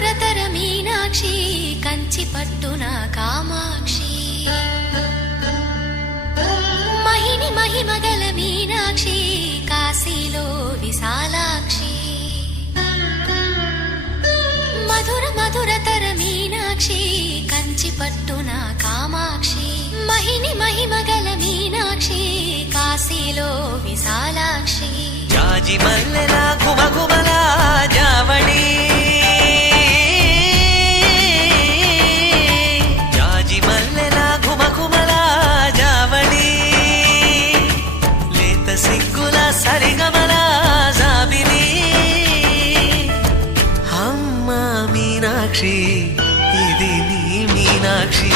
మధురతర మీనాక్షి కంచి పట్టున కామాక్షి మహిని మహిమగల మీనాక్షి కాశీలో విశాలాక్షి మధుర మధురతర మీనాక్షి కంచి పట్టున కామాక్షి మహిని మహిమగల మీనాక్షి కాశీలో విశాలాక్షి జాజి మల్లెలా గుమగుమలా జావళి జాజి మల్లెలా గుమగుమలా జావళి లేత సిగ్గుల సరిగమల జాబిలి అమ్మ మీనాక్షి ఇది నీ మీనాక్షి